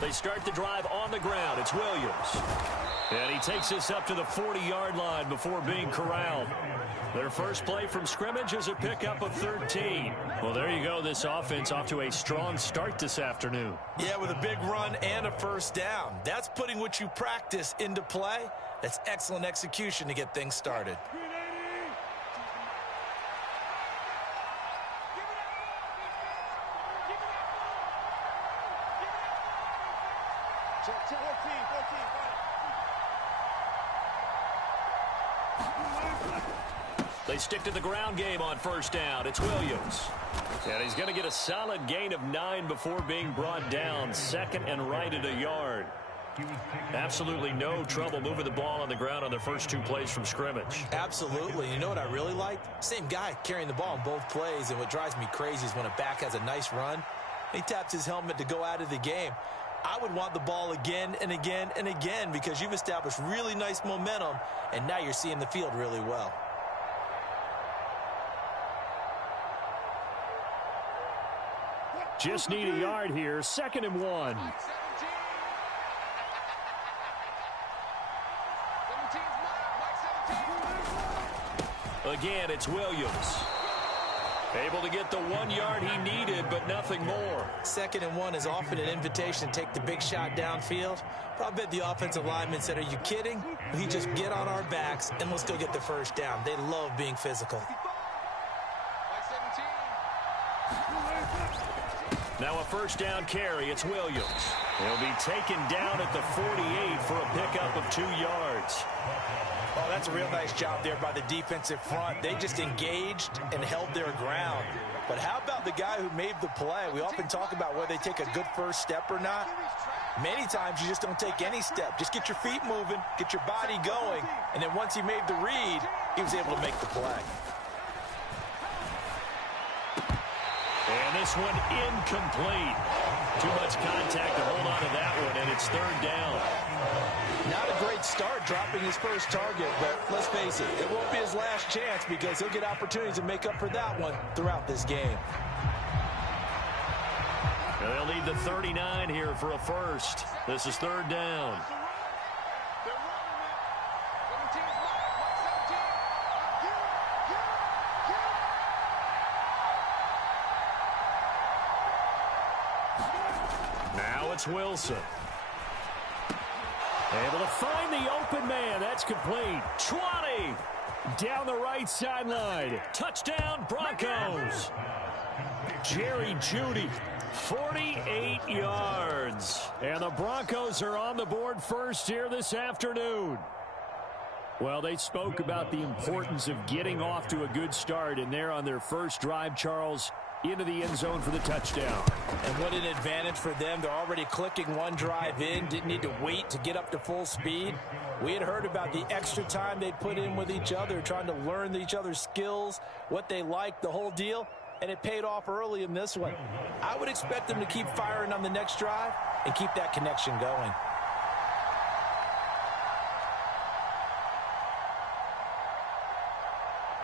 They start the drive on the ground. It's Williams. And he takes this up to the 40-yard line before being corralled. Their first play from scrimmage is a pickup of 13. Well, there you go. This offense off to a strong start this afternoon. Yeah, with a big run and a first down. That's putting what you practice into play. That's excellent execution to get things started. They stick to the ground game on first down. It's Williams. And he's going to get a solid gain of 9 before being brought down. Second and right at a yard. Absolutely no trouble moving the ball on the ground on their first 2 plays from scrimmage. Absolutely. You know what I really liked? Same guy carrying the ball in both plays, and what drives me crazy is when a back has a nice run, he taps his helmet to go out of the game. I would want the ball again and again and again because you've established really nice momentum, and now you're seeing the field really well. Just need a yard here. Second and 1. Again, it's Williams. Able to get the 1 yard he needed, but nothing more. Second and 1 is often an invitation to take the big shot downfield. But I bet the offensive lineman said, are you kidding? We just get on our backs and let's go get the first down. They love being physical. Now a first down carry. It's Williams. He'll be taken down at the 48 for a pickup of 2 yards. Oh, that's a real nice job there by the defensive front. They just engaged and held their ground. But how about the guy who made the play? We often talk about whether they take a good first step or not. Many times you just don't take any step. Just get your feet moving, get your body going, and then once he made the read, he was able to make the play. And this one incomplete. Too much contact to hold on to that one, and it's third down. Not a great start dropping his first target, but let's face it, it won't be his last chance because he'll get opportunities to make up for that one throughout this game. And they'll need the 39 here for a first. This is third down. Now it's Wilson. Able to find the open man. That's complete. 20 down the right sideline. Touchdown, Broncos. Jerry Jeudy, 48 yards. And the Broncos are on the board first here this afternoon. Well, they spoke about the importance of getting off to a good start, and they're on their first drive, Charles, into the end zone for the touchdown. And what an advantage for them. They're already clicking one drive in, didn't need to wait to get up to full speed. We had heard about the extra time they put in with each other, trying to learn each other's skills, what they liked, the whole deal, and it paid off early in this one. I would expect them to keep firing on the next drive and keep that connection going.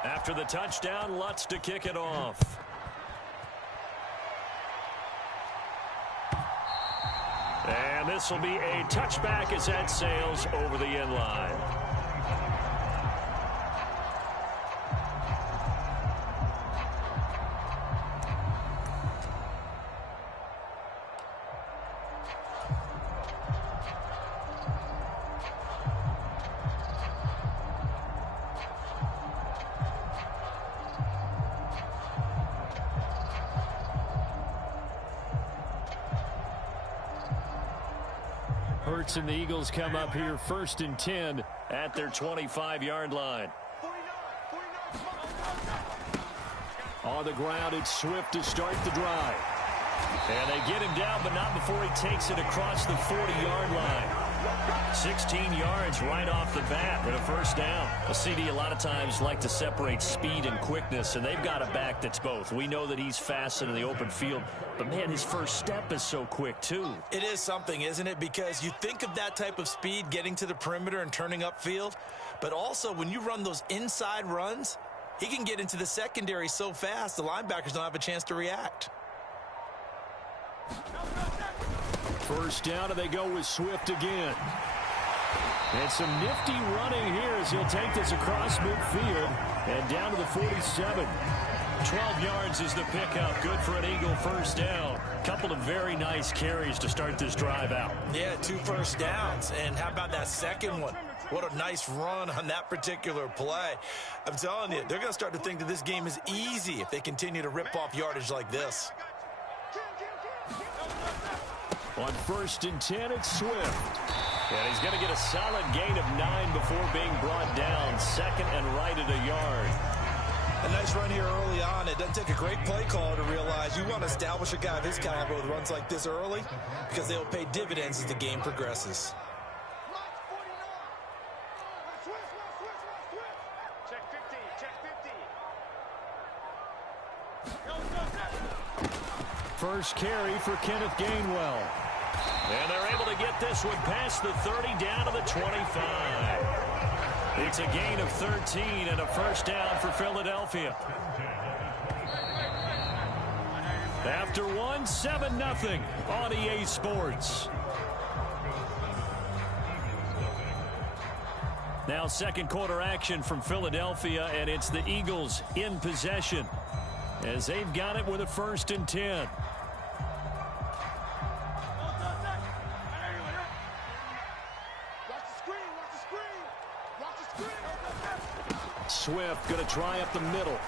After the touchdown, Lutz to kick it off. And this will be a touchback as that sails over the end line. Hurts and the Eagles come up here first and 10 at their 25-yard line. On the ground, it's Swift to start the drive. And they get him down, but not before he takes it across the 40-yard line. 16 yards right off the bat and a first down. A CD a lot of times like to separate speed and quickness, and they've got a back that's both. We know that he's fast in the open field, but, man, his first step is so quick, too. It is something, isn't it? Because you think of that type of speed getting to the perimeter and turning upfield, but also when you run those inside runs, he can get into the secondary so fast the linebackers don't have a chance to react. First down, and they go with Swift again. And some nifty running here as he'll take this across midfield and down to the 47. 12 yards is the pickup. Good for an Eagle first down. Couple of very nice carries to start this drive out. Yeah, 2 first downs. And how about that second one? What a nice run on that particular play. I'm telling you, they're going to start to think that this game is easy if they continue to rip off yardage like this. On 1st and 10, it's Swift. And he's going to get a solid gain of 9 before being brought down. Second and right at a yard. A nice run here early on. It doesn't take a great play caller to realize you want to establish a guy of his caliber with runs like this early because they'll pay dividends as the game progresses. Check 50, check 50. First carry for Kenneth Gainwell. And they're able to get this one past the 30 down to the 25. It's a gain of 13 and a first down for Philadelphia. After one, 7-0 on EA Sports. Now second quarter action from Philadelphia, and it's the Eagles in possession as they've got it with a 1st and 10. Swift going to try up the middle.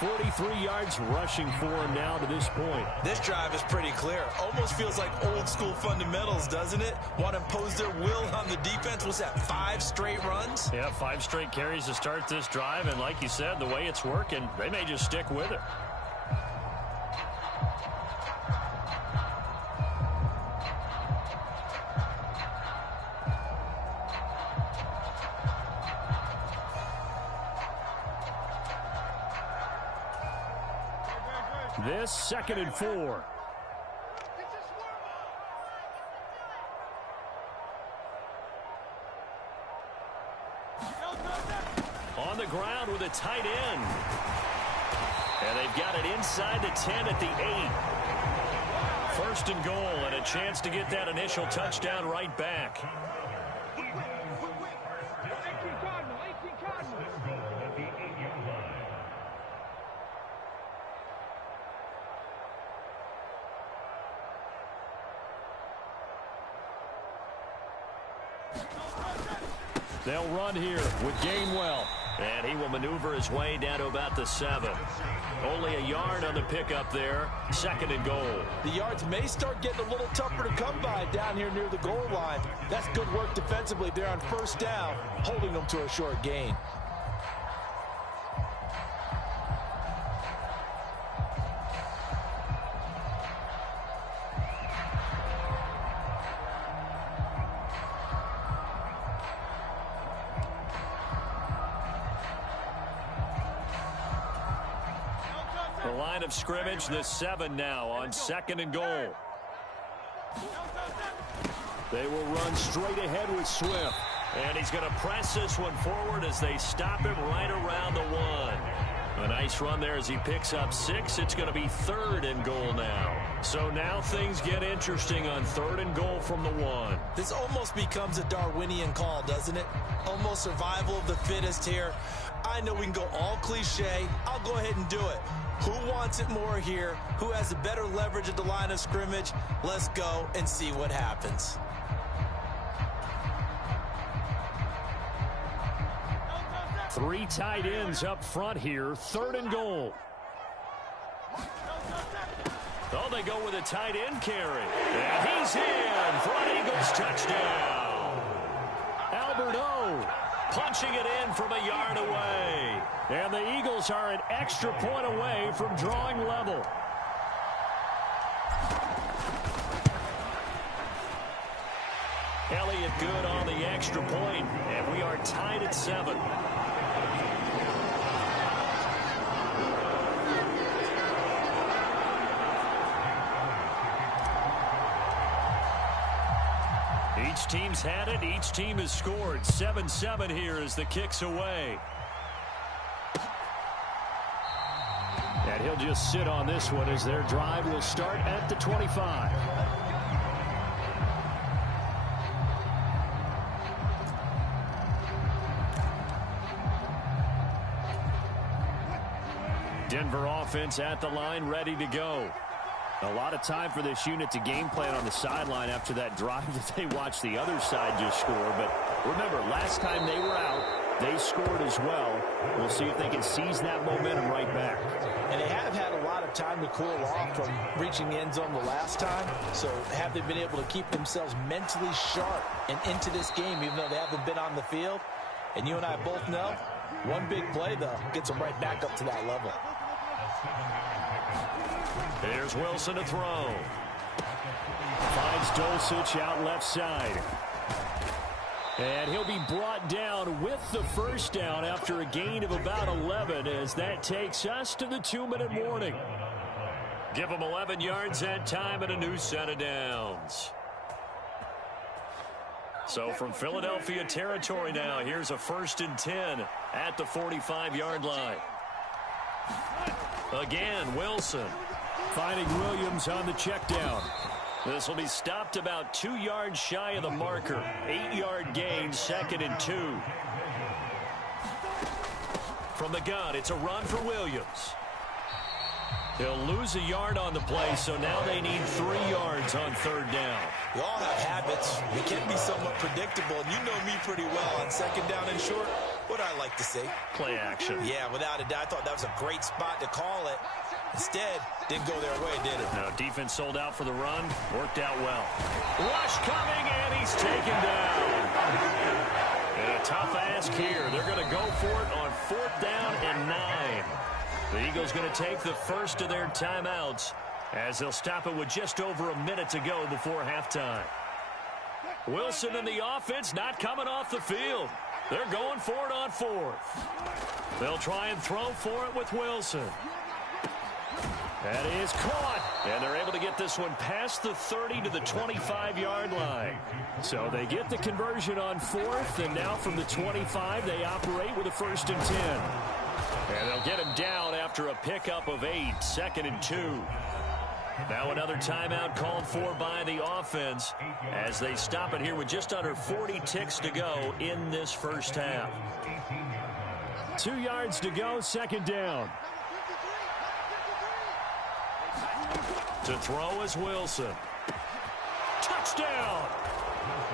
43 yards rushing for him now to this point. This drive is pretty clear. Almost feels like old school fundamentals, doesn't it? Want to impose their will on the defense. What's that, 5 straight runs? Yeah, 5 straight carries to start this drive. And like you said, the way it's working, they may just stick with it. This 2nd and 4. On the ground with a tight end. And they've got it inside the 10 at the 8. 1st and goal, and a chance to get that initial touchdown right back. They'll run here with Gainwell. And he will maneuver his way down to about the 7. Only a yard on the pickup there. 2nd and goal. The yards may start getting a little tougher to come by down here near the goal line. That's good work defensively there on 1st down, holding them to a short gain. The line of scrimmage, the 7 now on 2nd and goal. They will run straight ahead with Swift. And he's going to press this one forward as they stop him right around the 1. A nice run there as he picks up 6. It's going to be 3rd and goal now. So now things get interesting on 3rd and goal from the 1. This almost becomes a Darwinian call, doesn't it? Almost survival of the fittest here. I know we can go all cliche. I'll go ahead and do it. Who wants it more here? Who has the better leverage at the line of scrimmage? Let's go and see what happens. Three tight ends up front here. 3rd and goal. Oh, they go with a tight end carry. And he's in for an Eagles touchdown. Albert O. punching it in from a yard away. And the Eagles are an extra point away from drawing level. Elliott good on the extra point, and we are tied at 7. Each team's had it. Each team has scored. 7-7 here as the kick's away. And he'll just sit on this one as their drive will start at the 25. Denver offense at the line, ready to go. A lot of time for this unit to game plan on the sideline after that drive that they watched the other side just score. But remember, last time they were out, they scored as well. We'll see if they can seize that momentum right back. And they have had a lot of time to cool off from reaching the end zone the last time. So have they been able to keep themselves mentally sharp and into this game, even though they haven't been on the field? And you and I both know, one big play, though, gets them right back up to that level. Here's Wilson to throw. Finds Dulcich out left side. And he'll be brought down with the first down after a gain of about 11 as that takes us to the 2-minute warning. Give them 11 yards that time and a new set of downs. So from Philadelphia territory now, here's a 1st and 10 at the 45-yard line. Again, Wilson. Finding Williams on the check down. This will be stopped about 2 yards shy of the marker. 8-yard gain, 2nd and 2. From the gun, it's a run for Williams. He'll lose a yard on the play, so now they need 3 yards on 3rd down. We all have habits. We can be somewhat predictable, and you know me pretty well on 2nd down and short. What I like to say? Play action. Yeah, without a doubt. I thought that was a great spot to call it. Instead, didn't go their way, did it? No, defense sold out for the run. Worked out well. Rush coming, and he's taken down. And a tough ask here. They're going to go for it on 4th down and 9. The Eagles going to take the first of their timeouts as they'll stop it with just over a minute to go before halftime. Wilson and the offense not coming off the field. They're going for it on 4th. They'll try and throw for it with Wilson. That is caught, and they're able to get this one past the 30 to the 25-yard line. So they get the conversion on 4th, and now from the 25, they operate with a 1st and 10. And they'll get him down after a pickup of 8, 2nd and 2. Now another timeout called for by the offense as they stop it here with just under 40 ticks to go in this first half. 2 yards to go, 2nd down. To throw is Wilson. Touchdown!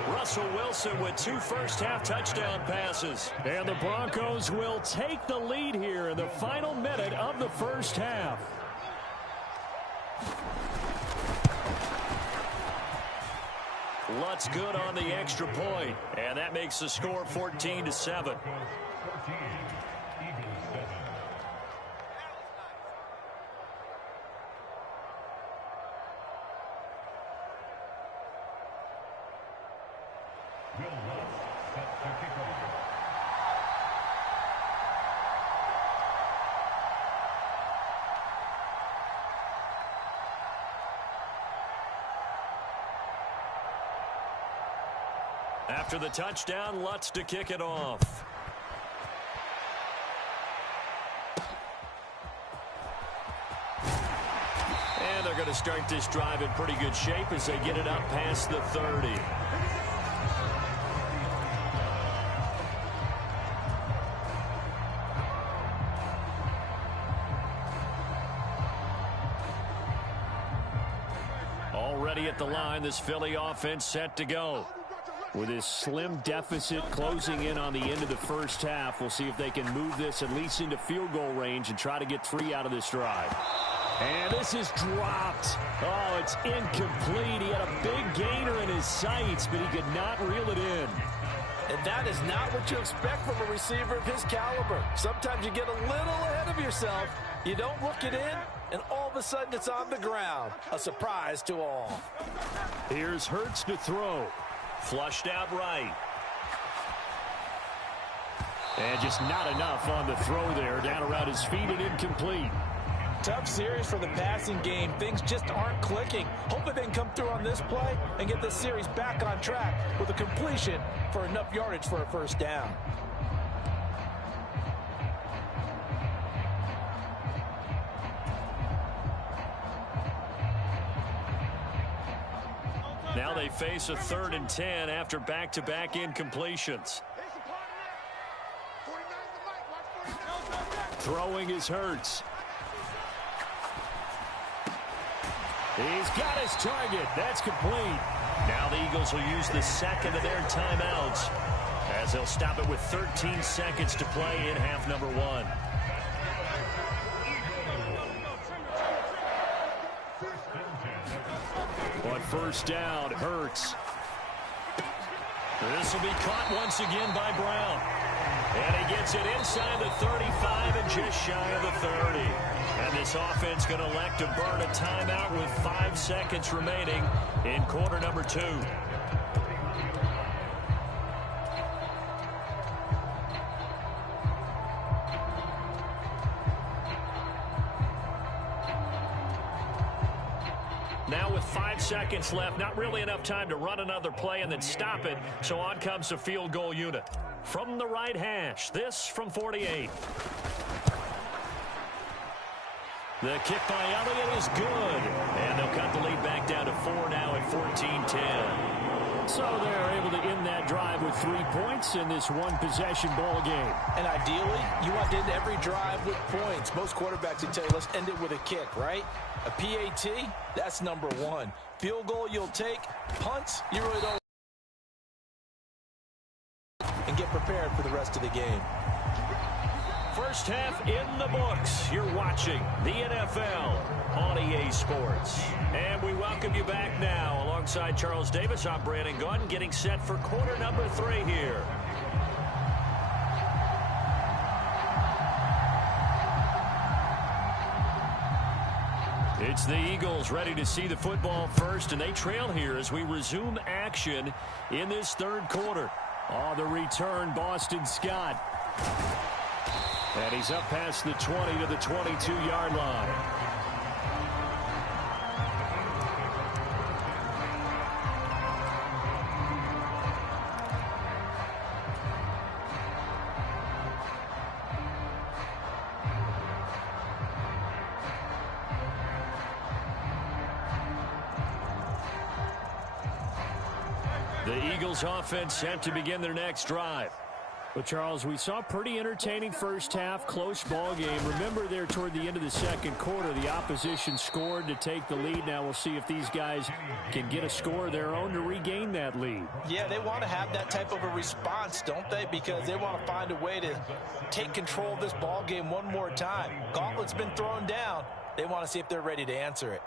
Russell Wilson with 2 first-half touchdown passes. And the Broncos will take the lead here in the final minute of the first half. Lutz good on the extra point, and that makes the score 14-7. After the touchdown, Lutz to kick it off. And they're going to start this drive in pretty good shape as they get it up past the 30. Already at the line, this Philly offense set to go. With his slim deficit closing in on the end of the first half, we'll see if they can move this at least into field goal range and try to get 3 out of this drive. And this is dropped. Oh, it's incomplete. He had a big gainer in his sights, but he could not reel it in. And that is not what you expect from a receiver of his caliber. Sometimes you get a little ahead of yourself. You don't look it in, and all of a sudden it's on the ground. A surprise to all. Here's Hurts to throw. Flushed out right. And just not enough on the throw there. Down around his feet and incomplete. Tough series for the passing game. Things just aren't clicking. Hopefully they can come through on this play and get this series back on track with a completion for enough yardage for a first down. Now they face a 3rd and 10 after back-to-back incompletions. Throwing is Hurts. He's got his target. That's complete. Now the Eagles will use the second of their timeouts as they'll stop it with 13 seconds to play in half number 1. On first down, Hurts. This will be caught once again by Brown. And he gets it inside the 35 and just shy of the 30. And this offense going to elect to burn a timeout with 5 seconds remaining in quarter number 2. Now with 5 seconds left, not really enough time to run another play and then stop it. So on comes the field goal unit. From the right hash, this from 48. The kick by Elliott is good. And they'll cut the lead back down to 4 now at 14-10. So they're able to end that drive with 3 points in this one-possession ball game. And ideally, you want to end every drive with points. Most quarterbacks would tell you, let's end it with a kick, right? A PAT, that's number 1. Field goal you'll take. Punts, you really don't. And get prepared for the rest of the game. First half in the books. You're watching the NFL on EA Sports. And we welcome you back now. Alongside Charles Davis, I'm Brandon Gunn, getting set for quarter number 3 here. It's the Eagles ready to see the football first, and they trail here as we resume action in this 3rd quarter. On the return, Boston Scott. And he's up past the 20 to the 22-yard line. The Eagles offense set to begin their next drive. Well, Charles, we saw a pretty entertaining first half, close ball game. Remember there toward the end of the 2nd quarter, the opposition scored to take the lead. Now we'll see if these guys can get a score of their own to regain that lead. Yeah, they want to have that type of a response, don't they? Because they want to find a way to take control of this ball game one more time. Gauntlet's been thrown down. They want to see if they're ready to answer it.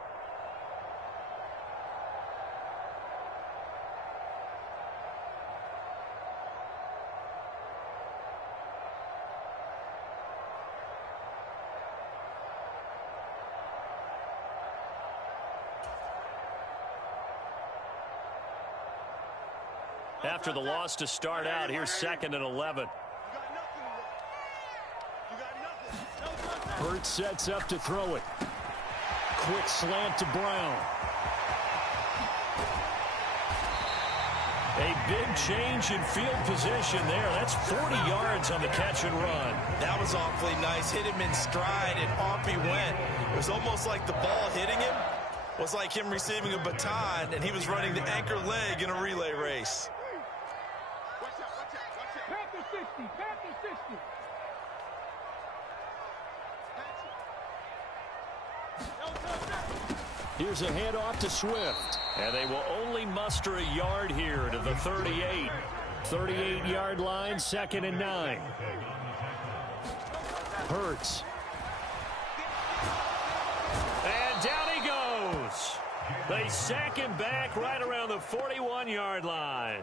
After the loss to start out, here's 2nd and 11. Hurts sets up to throw it. Quick slant to Brown. A big change in field position there. That's 40 yards on the catch and run. That was awfully nice. Hit him in stride, and off he went. It was almost like the ball hitting him was like him receiving a baton, and he was running the anchor leg in a relay race. Here's a handoff to Swift. And they will only muster a yard here to the 38. 38-yard line, 2nd and 9. Hurts. And down he goes. They sack him back right around the 41-yard line.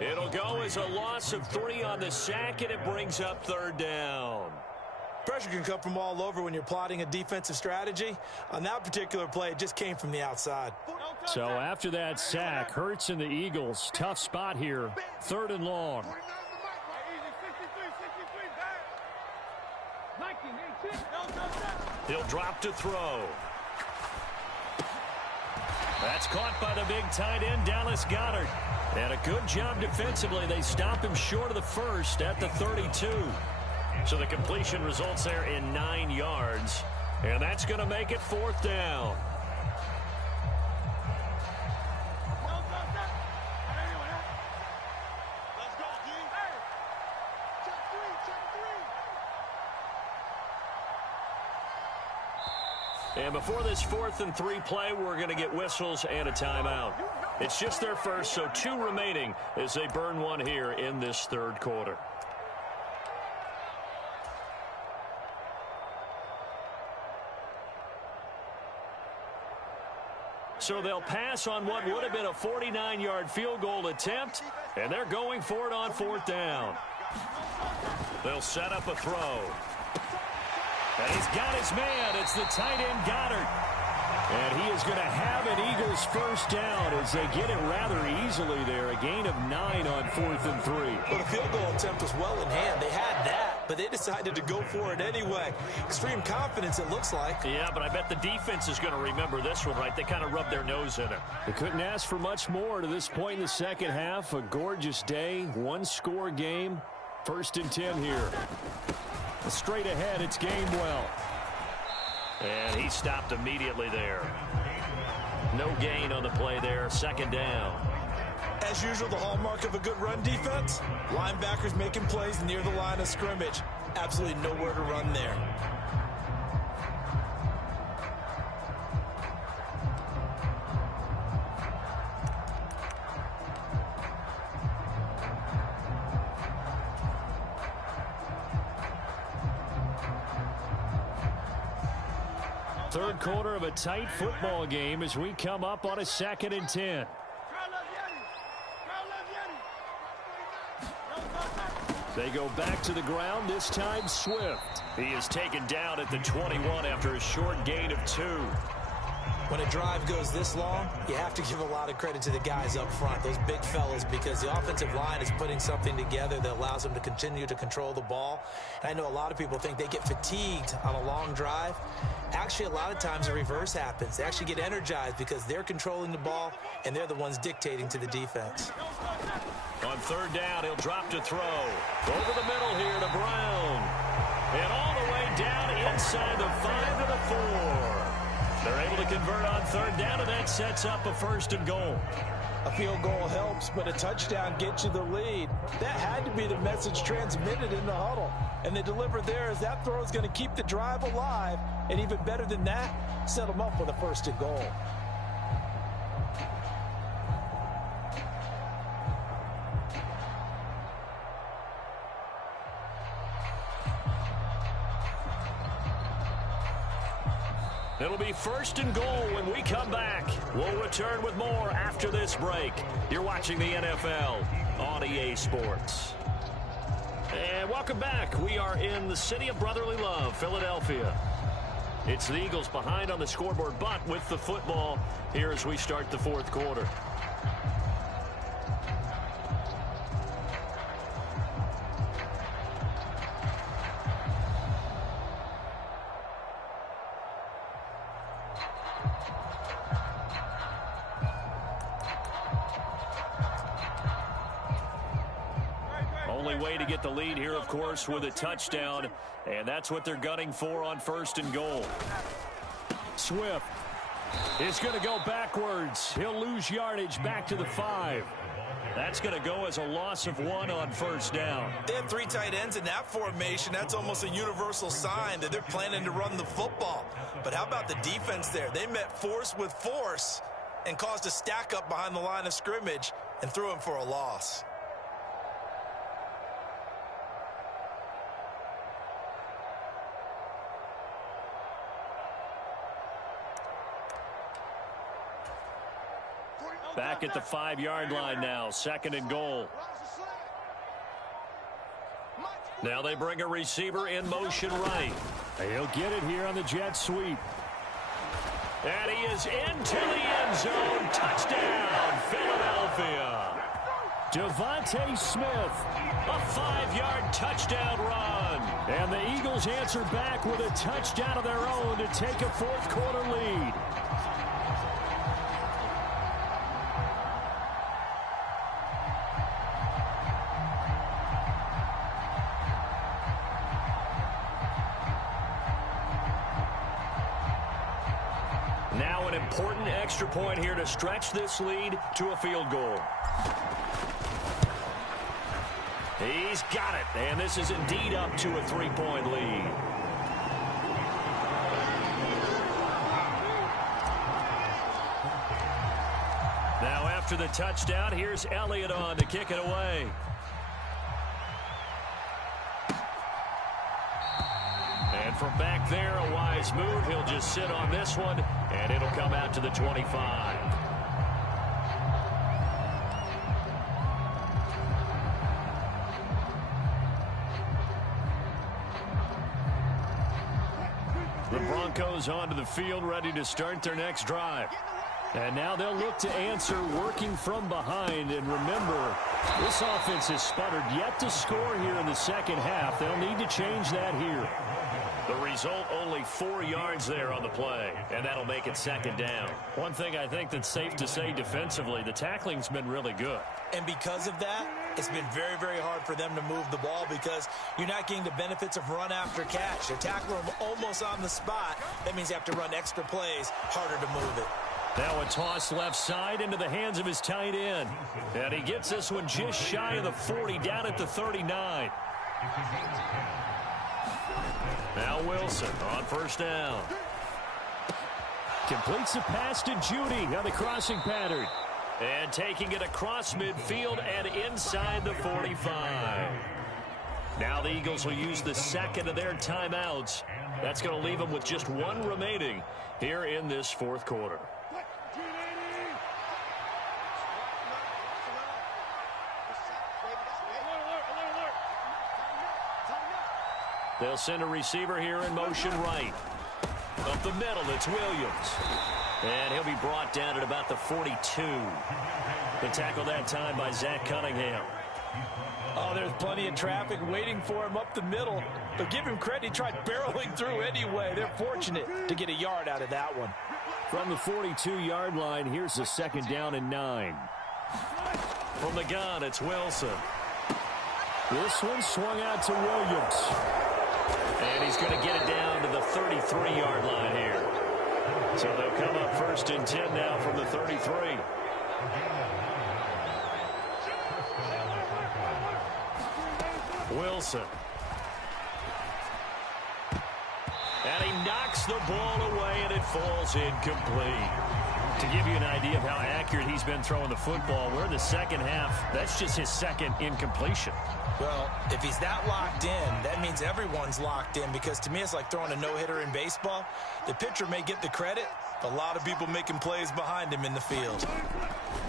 It'll go as a loss of 3 on the sack, and it brings up 3rd down. Pressure can come from all over when you're plotting a defensive strategy. On that particular play, it just came from the outside. So after that sack, Hurts and the Eagles, tough spot here. 3rd and long. He'll drop to throw. That's caught by the big tight end, Dallas Goedert. And a good job defensively. They stop him short of the first at the 32. So the completion results there in 9 yards. And that's going to make it 4th down. And before this 4th and 3 play, we're going to get whistles and a timeout. It's just their first, so 2 remaining as they burn one here in this 3rd quarter. So they'll pass on what would have been a 49-yard field goal attempt, and they're going for it on 4th down. They'll set up a throw. And he's got his man. It's the tight end Goddard. And he is going to have an Eagles first down as they get it rather easily there. A gain of 9 on 4th and 3. Well, the field goal attempt was well in hand. They had that, but they decided to go for it anyway. Extreme confidence, it looks like. Yeah, but I bet the defense is going to remember this one, right? They kind of rubbed their nose in it. They couldn't ask for much more to this point in the second half. A gorgeous day, 1-score game. 1st and 10 here. Straight ahead, it's Gainwell. And he stopped immediately there. No gain on the play there. 2nd down. As usual, the hallmark of a good run defense, linebackers making plays near the line of scrimmage. Absolutely nowhere to run there. Third quarter of a tight football game as we come up on a 2nd and 10. They go back to the ground, this time Swift. He is taken down at the 21 after a short gain of 2. When a drive goes this long, you have to give a lot of credit to the guys up front, those big fellas, because the offensive line is putting something together that allows them to continue to control the ball. And I know a lot of people think they get fatigued on a long drive. Actually, a lot of times the reverse happens. They actually get energized because they're controlling the ball, and they're the ones dictating to the defense. On 3rd down, he'll drop to throw. Over the middle here to Brown. And all the way down inside the 5 to the 4. They're able to convert on 3rd down, and that sets up a 1st and goal. A field goal helps, but a touchdown gets you the lead. That had to be the message transmitted in the huddle. And they delivered there as that throw is going to keep the drive alive. And even better than that, set them up with a 1st and goal. It'll be 1st and goal when we come back. We'll return with more after this break. You're watching the NFL on EA Sports. And welcome back. We are in the city of brotherly love, Philadelphia. It's the Eagles behind on the scoreboard, but with the football here as we start the 4th quarter. Only way to get the lead here, of course, with a touchdown, and that's what they're gunning for on 1st and goal. Swift is going to go backwards. He'll lose yardage back to the 5. That's going to go as a loss of 1 on 1st down. They have 3 tight ends in that formation. That's almost a universal sign that they're planning to run the football. But how about the defense there? They met force with force and caused a stack up behind the line of scrimmage and threw him for a loss. Back at the 5-yard line now, 2nd and goal. Now they bring a receiver in motion right. He'll get it here on the jet sweep. And he is into the end zone. Touchdown, Philadelphia. Devontae Smith, A 5-yard touchdown run. and the Eagles answer back with a touchdown of their own to take a 4th quarter lead. Now an important extra point here to stretch this lead to a field goal. He's got it, and this is indeed up to a 3-point lead. after the touchdown. Here's Elliott on to kick it away. And from back there, a wise move. He'll just sit on this one, and it'll come out to the 25. The Broncos onto the field, ready to start their next drive. And now they'll look to answer working from behind. And remember, this offense has sputtered yet to score here in the second half. They'll need to change that here. The result, only 4 yards there on the play, and that'll make it second down. One thing I think that's safe to say defensively, the tackling's been really good. And because of that, it's been very, very hard for them to move the ball because you're not getting the benefits of run after catch. They're tackling them almost on the spot. That means you have to run extra plays, harder to move it. Now a toss left side into the hands of his tight end. And he gets this one just shy of the 40, down at the 39. Now Wilson on first down. Completes the pass to Judy on the crossing pattern. And taking it across midfield and inside the 45. Now the Eagles will use the second of their timeouts. That's going to leave them with just one remaining here in this fourth quarter. They'll send a receiver here in motion right. Up the middle, it's Williams. And he'll be brought down at about the 42. The tackle that time by Zach Cunningham. Oh, there's plenty of traffic waiting for him up the middle. But give him credit, he tried barreling through anyway. They're fortunate to get a yard out of that one. From the 42-yard line, here's the second down and 9. From the gun, it's Wilson. This one swung out to Williams. And he's going to get it down to the 33-yard line here. So they'll come up first and 10 now from the 33. Wilson. And he knocks the ball away, and it falls incomplete. To give you an idea of how accurate he's been throwing the football, we're in the second half. That's just his second incompletion. Well, if he's that locked in, that means everyone's locked in, because to me it's like throwing a no-hitter in baseball. The pitcher may get the credit, but a lot of people making plays behind him in the field.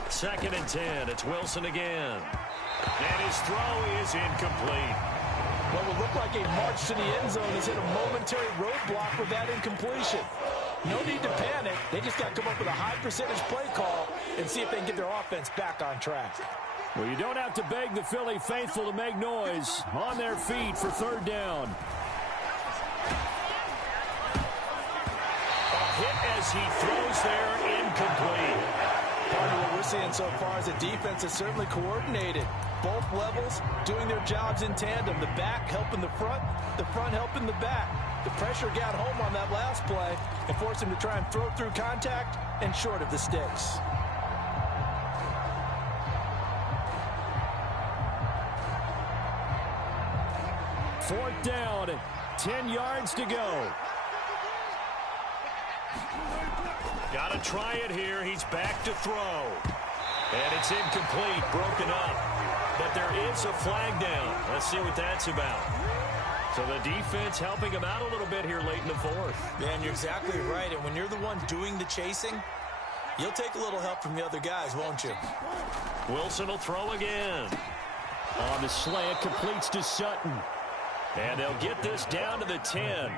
Second and 10. It's Wilson again. And his throw is incomplete. What would look like a march to the end zone is hit a momentary roadblock with that incompletion. No need to panic. They just got to come up with a high percentage play call and see if they can get their offense back on track. Well, you don't have to beg the Philly faithful to make noise. On their feet for third down. A hit as he throws there, incomplete. Part of what we're seeing so far is the defense is certainly coordinated. Both levels doing their jobs in tandem. The back helping the front helping the back. The pressure got home on that last play and forced him to try and throw through contact and short of the sticks. Fourth down, 10 yards to go. Got to try it here. He's back to throw. And it's incomplete, broken up. But there is a flag down. Let's see what that's about. So the defense helping him out a little bit here late in the fourth. Yeah, and you're exactly right. And when you're the one doing the chasing, you'll take a little help from the other guys, won't you? Wilson will throw again. On the slant, completes to Sutton. And they'll get this down to the 10.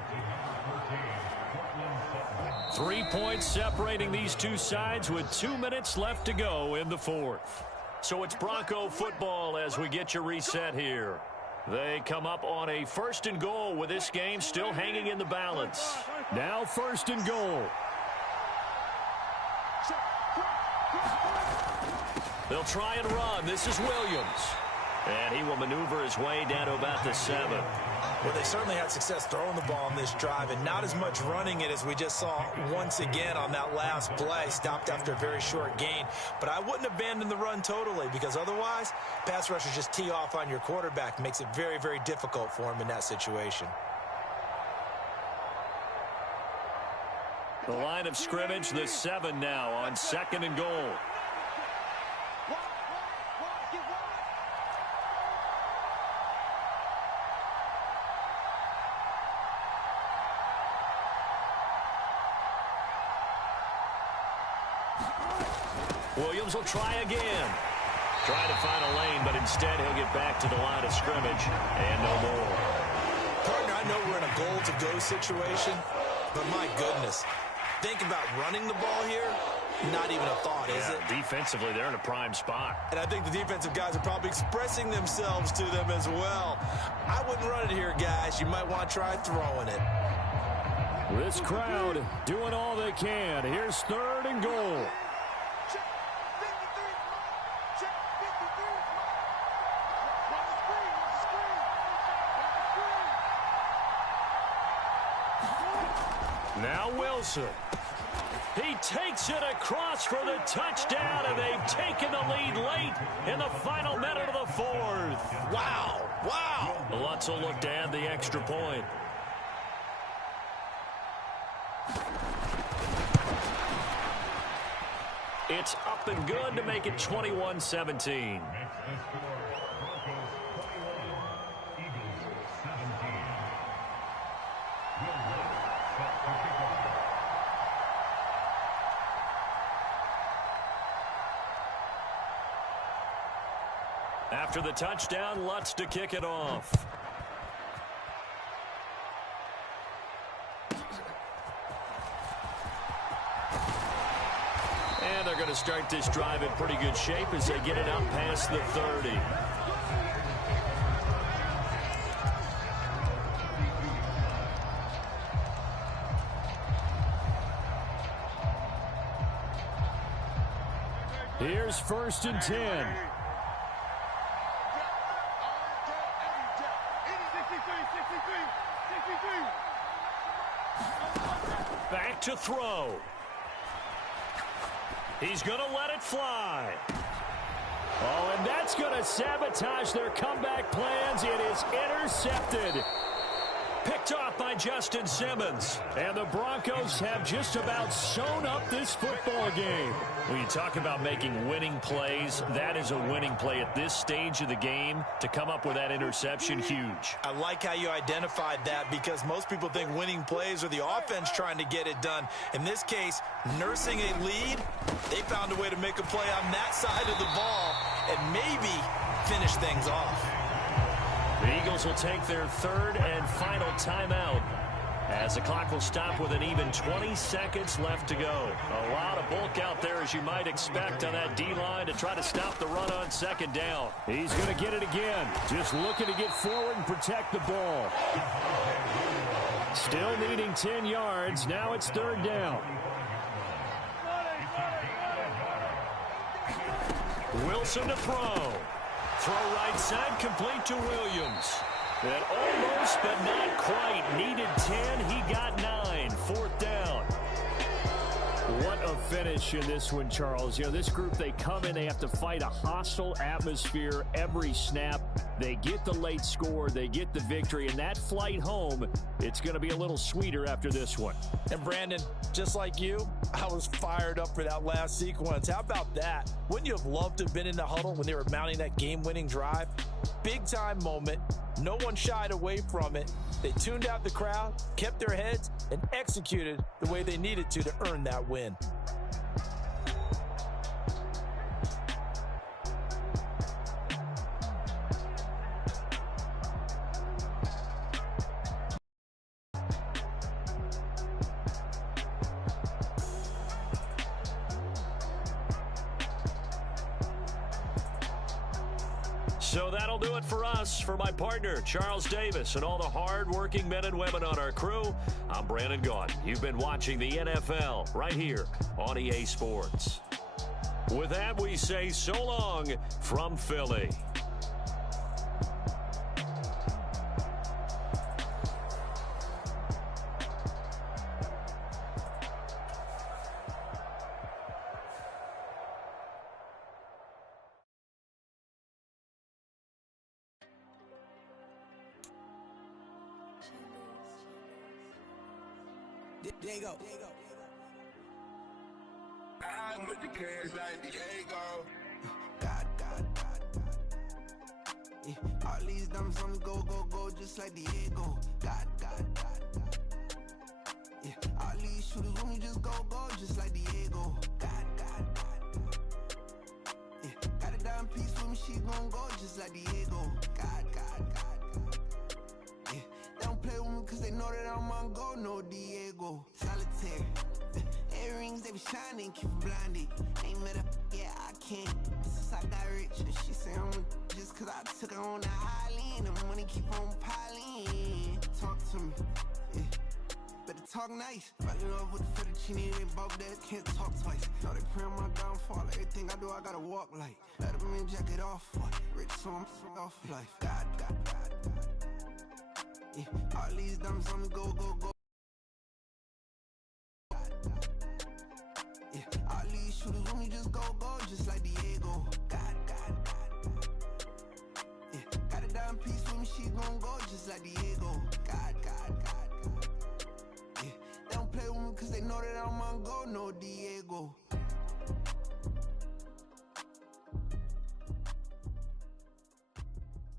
3 points separating these two sides with 2 minutes left to go in the fourth. So it's Bronco football as we get your reset here. They come up on a first and goal with this game still hanging in the balance. Now first and goal. They'll try and run. This is Williams. And he will maneuver his way down to about the 7. Well, they certainly had success throwing the ball on this drive and not as much running it as we just saw once again on that last play. Stopped after a very short gain. But I wouldn't abandon the run totally, because otherwise, pass rushers just tee off on your quarterback. Makes it very, very difficult for him in that situation. The line of scrimmage, the 7 now on second and goal. Williams will try again. Trying to find a lane, but instead he'll get back to the line of scrimmage and no more. Partner, I know we're in a goal-to-go situation, but my goodness, think about running the ball here. Not even a thought, is it? Defensively, they're in a prime spot. And I think the defensive guys are probably expressing themselves to them as well. I wouldn't run it here, guys. You might want to try throwing it. This crowd doing all they can. Here's 3rd and goal. Check 53. Check 53. Run the screen. Run the screen. Run the screen. Now Wilson. He takes it across for the touchdown, and they've taken the lead late in the final minute of the 4th. Wow. Wow. Lutz will look to add the extra point. It's up and good to make it 21-17. After the touchdown, Lutz to kick it off. And they're going to start this drive in pretty good shape as they get it out past the 30. Here's 1st and 10. Back to throw. He's going to let it fly. Oh, and that's going to sabotage their comeback plans. It is intercepted. Picked off by Justin Simmons. And the Broncos have just about sewn up this football game. When you talk about making winning plays, that is a winning play at this stage of the game. To come up with that interception, huge. I like how you identified that because most people think winning plays are the offense trying to get it done. In this case, nursing a lead, they found a way to make a play on that side of the ball and maybe finish things off. The Eagles will take their 3rd and final timeout as the clock will stop with an even 20 seconds left to go. A lot of bulk out there, as you might expect, on that D-line to try to stop the run on 2nd down. He's going to get it again. Just looking to get forward and protect the ball. Still needing 10 yards. Now it's 3rd down. Wilson to throw. Throw right side, complete to Williams. And almost, but not quite. Needed 10, he got 9. 4th down. What a finish in this one, Charles. You know, this group, they come in, they have to fight a hostile atmosphere every snap. They get the late score, they get the victory, and that flight home, it's going to be a little sweeter after this one. And Brandon, just like you, I was fired up for that last sequence. How about that? Wouldn't you have loved to have been in the huddle when they were mounting that game-winning drive? Big-time moment. No one shied away from it. They tuned out the crowd, kept their heads, and executed the way they needed to earn that win. So that'll do it for us. For my partner, Charles Davis, and all the hard-working men and women on our crew, I'm Brandon Gaudin. You've been watching the NFL right here on EA Sports. With that, we say so long from Philly. Diego. I'm with the cash like Diego. God. Yeah, all these diamonds on me go, just like Diego. God. Yeah, all these shooters on me just go, just like Diego. God. like Diego. God. Yeah, they don't play with me cause they know that I'm on go, no Diego. Solitaire. Earrings, they be shining, keep blinded. Ain't met up, yeah, I can't. Since I got rich, and she say I'm just cause I took her on the island. The money keep on piling. Talk to me, yeah. Better talk nice. Fall in love with the fettuccine, they both dead, can't talk twice. Know they pray on my downfall, everything I do, I gotta walk like. Let them in, jacket off, what? Rich, so I'm off life. God. Yeah, all these diamonds on me, go. Yeah, all these shooters with me just go, just like Diego. God. Yeah, got a dime piece with me, she gon' go just like Diego. God. Yeah, they don't play with me cause they know that I'm on go, no Diego.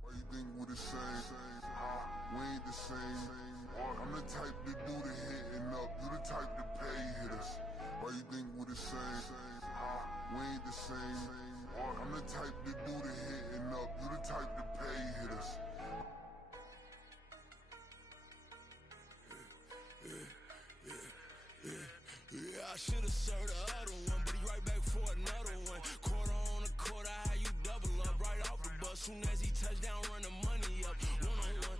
Why you think we the same? We ain't the same. I'm the type to do the hitting up, you the type to pay hitters. Why you think we the same? We ain't the same. I'm the type to do the hitting up, you the type to pay hitters. Yeah, I should've served the other one, but he right back for another one. Quarter on a quarter, how you double up right off the bus. Soon as he touch down, run the money up. One-on-one.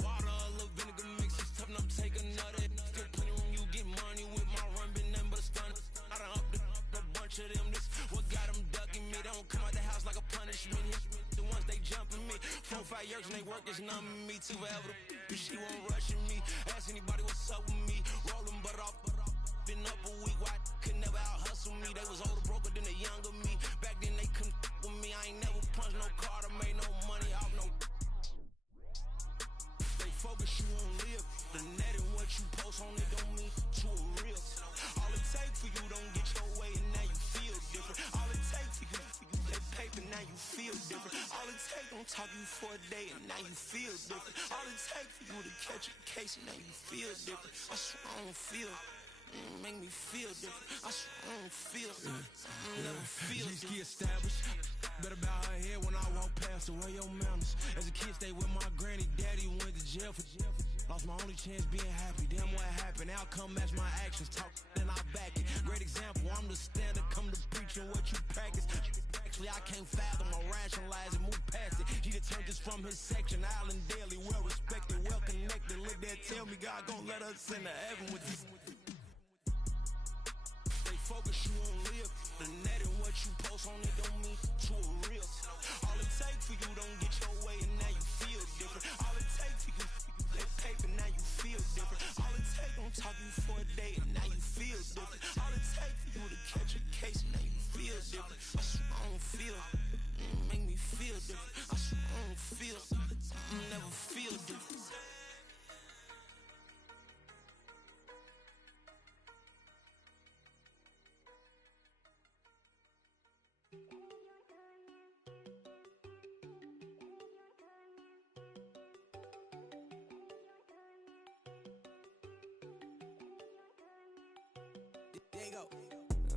Water, a little vinegar mix, it's tough enough, take another. Still plenty room, you get money with my run, been nothing but a stun. I done up a bunch of them, this what got them ducking me. They don't come out the house like a punishment. The ones they jumping me. 4-5 years and they work is numbing me. Too forever, she won't rushing me. Ask anybody what's up with me. Rolling butt off. Been up a week, why could never out hustle me? They was older, broker than the younger me. Back then they couldn't with me. I ain't never punched no card or made no money off no. They focus you on live. The net and what you post on it don't mean to a real. All it take for you don't get your way and now you feel different. All it take for you that paper, now you feel different. All it take don't talk you for a day and now you feel different. All it take for you to catch a case and now you feel different. I swear I don't feel. Make me feel different. I swear I don't feel never feel G-ski established. Better bow her head when I walk past her. Where your manners? As a kid, stayed with my granny. Daddy went to jail for lost my only chance being happy. Damn what happened. Outcome match my actions. Talk then I back it. Great example. I'm the standard. Come to preaching what you practice. Actually, I can't fathom or rationalize and move past it. He determined this from his section. Island Daily, well respected, well connected. Look there, tell me God gon' let us into heaven with this. Focus you on live. The net and what you post on it don't mean to a real. All it take for you don't get your way and now you feel different. All it take for you that paper, now you feel different. All it take don't talk you for a day and now you feel different. All it take for you to catch a case and now you feel different. I swear I don't feel. Make me feel different. I swear I don't feel. Never feel different. There you go.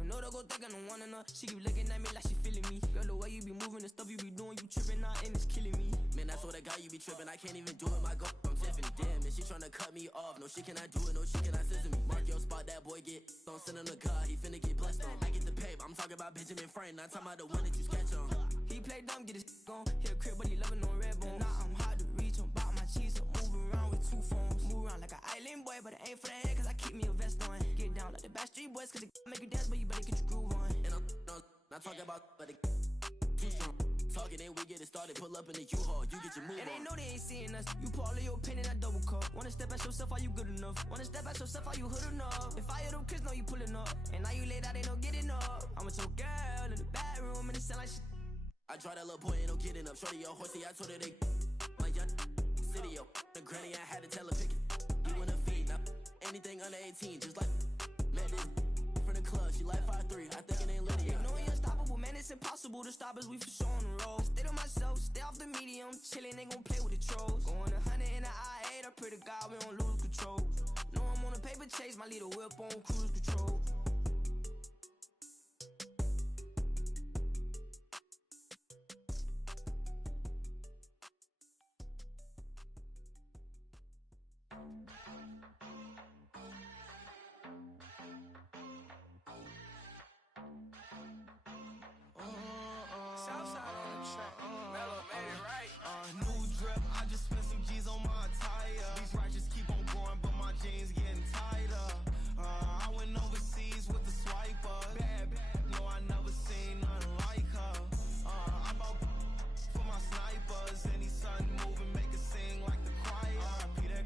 No, don't go think I don't want enough. She keep looking at me like she feeling me. Girl, the way you be moving the stuff you be doing, you tripping out and it's killing me. Man, that's what I got, you be tripping. I can't even do it, my girl from Tiffany. Damn, and she tryna cut me off. No, she cannot do it, no, she cannot scissor me. Mark your spot, that boy get. Don't send him the car, he finna get blessed on. I get the paper, I'm talking about Benjamin Franklin. Not talking about the one that you sketch on. He play dumb, get his gone. Hit a crib, but he loving on red bone. Now I'm hard to reach, I'm about my cheese. I'm moving around with 2 phones. Move around like an island boy, but it ain't for the head, cause I keep me a vest on. Get down like the Backstreet Boys, cause it make you dance, but you better get your groove on. And I'm not talking about, but it too strong. Talking, then we get it started, pull up in the U-Haul, you get your move on. And they know they ain't seeing us. You pull all of your pen in that double cup. Wanna step at yourself, are you good enough? Wanna step at yourself, are you hood enough? If I hear them kids, know you pulling up. And now you laid out, they don't get enough. I'm with your girl in the bedroom, and it sound like shit. I try that little boy, ain't no getting up. Shorty, yo, horsey, I told her they my young city, yo. The granny, I had to tell her pick it. You in the feed, now anything under 18, just like met this from the club. She like 5'3", I think it ain't Lydia. You know we unstoppable, man, it's impossible to stop us. We for sure on the road. Stay to myself, stay off the medium. Chillin', ain't gon' play with the trolls. Going 100 in the I-8, I pray to God we don't lose control. Know I'm on a paper chase, my little whip on cruise control. Southside on the track. Mellow made it right. New drip, I just spent some G's on my attire. These righteous keep on going, but my jeans getting tighter. I went overseas with the swiper. Bad, no, I never seen nothing like her. I bought for my snipers. Any sun moving, make it sing like the choir. Peter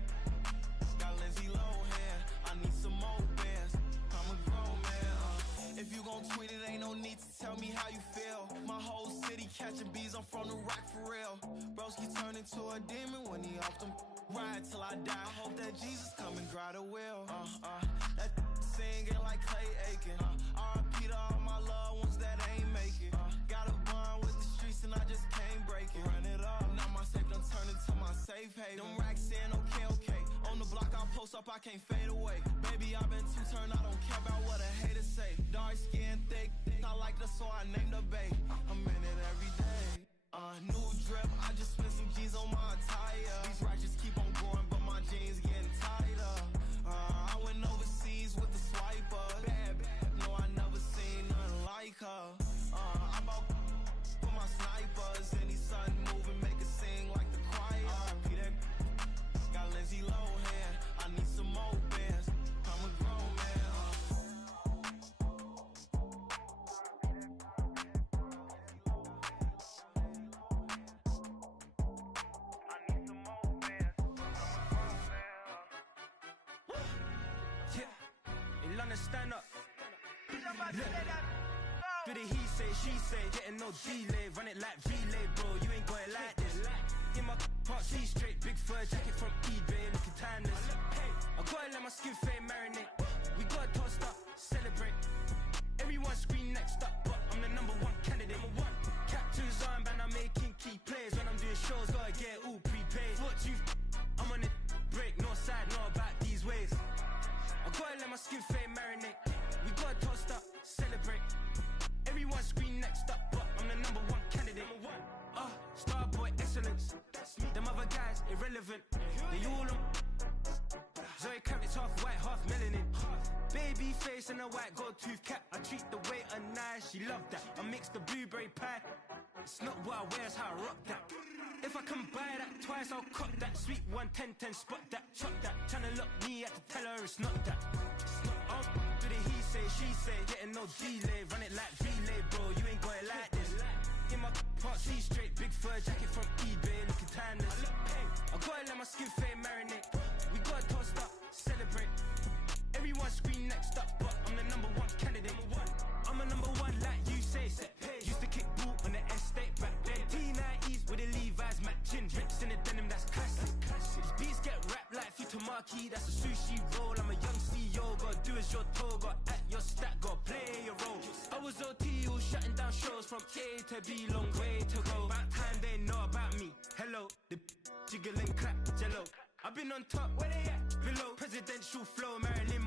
got Lindsay Lohan. I need some more bands. I'm a grown man. If you gon' tweet it, ain't no need to tell me how you feel. My whole city catching bees, I'm from the rock for real. Broski turned into a demon when he off them. Ride till I die. I hope that Jesus come and grab the wheel. That singing like Clay Aiken. R.I.P. to all my loved ones that ain't make it. Got a bond with the streets and I just can't break it. Run it up, now my safe done turned into my safe haven. Them racks in, okay. On the block I post up, I can't fade away. Baby, I've been too turned, I don't care about what a hater say. Dark skin, thick, I like the so I named the bay. I'm in it every day. New drip, I just spent some G's on my attire. These righteous keep on going, but my jeans getting tighter. I went overseas with the swiper. Bad, no, I never seen nothing like her. I bought for my snipers. Any sun moving, make it sing like the choir. Peter got Lindsay Lohan. I need some more bands. I'm a grown man. Stand up. Do the he say, she say, getting no delay, run it like relay, bro. You ain't got it like this. In my part, see straight, big fur jacket from eBay, looking timeless. I gotta let my skin fade marinate. We gotta toast up, celebrate. Everyone scream next up, but I'm the number one candidate. Captain's armband, I'm making key plays. When I'm doing shows, gotta get it all prepaid. I'm on it, break, no side, know about these ways. I gotta let my skin fade marinate. We gotta toast up, celebrate. Everyone scream next up, but I'm the number one candidate. Starboy excellence. Them other guys irrelevant. They all on. Zoe Kravitz half white, half melanin. Baby face and a white gold tooth cap. I treat the waiter nice, she love that. I mix the blueberry pie. It's not what I wear, it's how I rock that. If I can buy that twice, I'll cut that. Sweet 110, spot that, chop that. Tryna lock me at the teller, it's not that. Do the he say, she say, getting no delay. Run it like relay, bro, you ain't got it like this. In my part, see straight, big fur jacket from eBay, looking timeless. I gotta let my skin fade marinate. We gotta toast up, celebrate. Everyone scream next up, but I'm the number one candidate. I'm a number one like you say. Used to kick ball on the estate back then. T90s with the Levi's matching. Rips in the denim, that's classic. These beats get wrapped like Futamaki, that's a sushi roll. I'm a young CEO, gotta do as you're told. Gotta act your stat, gotta play your role. I was OT, all shutting down shows from A to B, long way to go. About time they know about me. Hello, the jiggle and clap, jello. I've been on top, where they at? Below, presidential flow, Marilyn